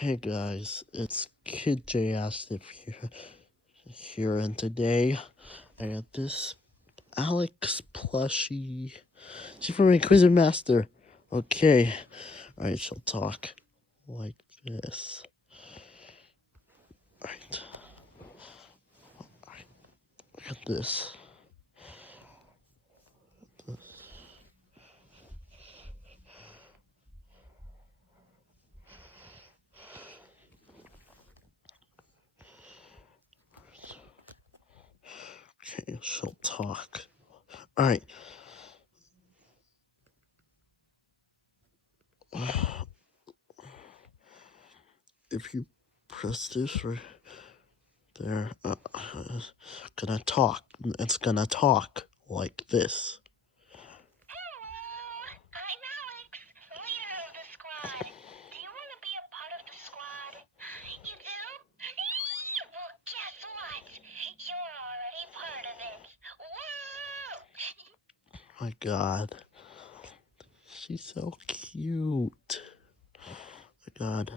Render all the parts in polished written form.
Hey guys, it's Kid J Astif here, and today I got this Alex Plushy. She's from Inquisitormaster. Okay, alright, she'll talk like this. Alright, look at this. Okay, she'll talk. Alright. If you press this right there, it's gonna talk like this. I'm Alex, leader of the squad. Do you want to be a part of the squad? You do? Well, guess what? You're already part of it. Woo! My God, she's so cute. My God.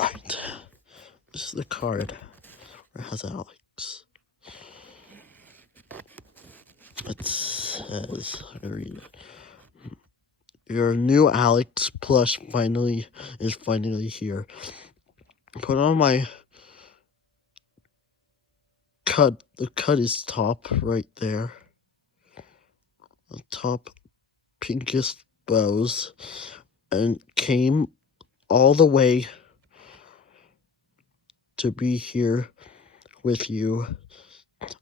Alright, this is the card where it has Alex. It says, I read it. Your new Alex Plush is finally here. Put on my cut. The cut is top right there. The top pinkest bows, and came all the way to be here with you.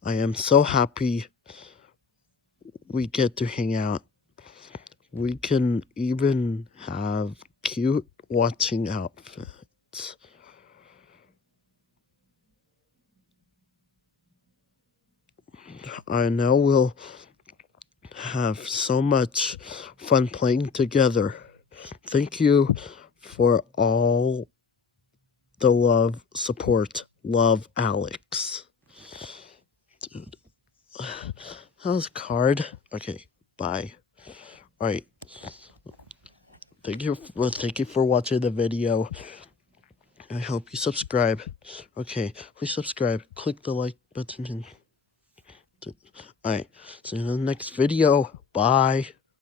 I am so happy we get to hang out. We can even have cute watching outfits. I know we'll have so much fun playing together. Thank you for all the love, support. Love, Alex. Dude, that was a card. Okay, bye. Alright. Thank you for watching the video. I hope you subscribe. Okay, please subscribe. Click the like button. Alright, see you in the next video. Bye.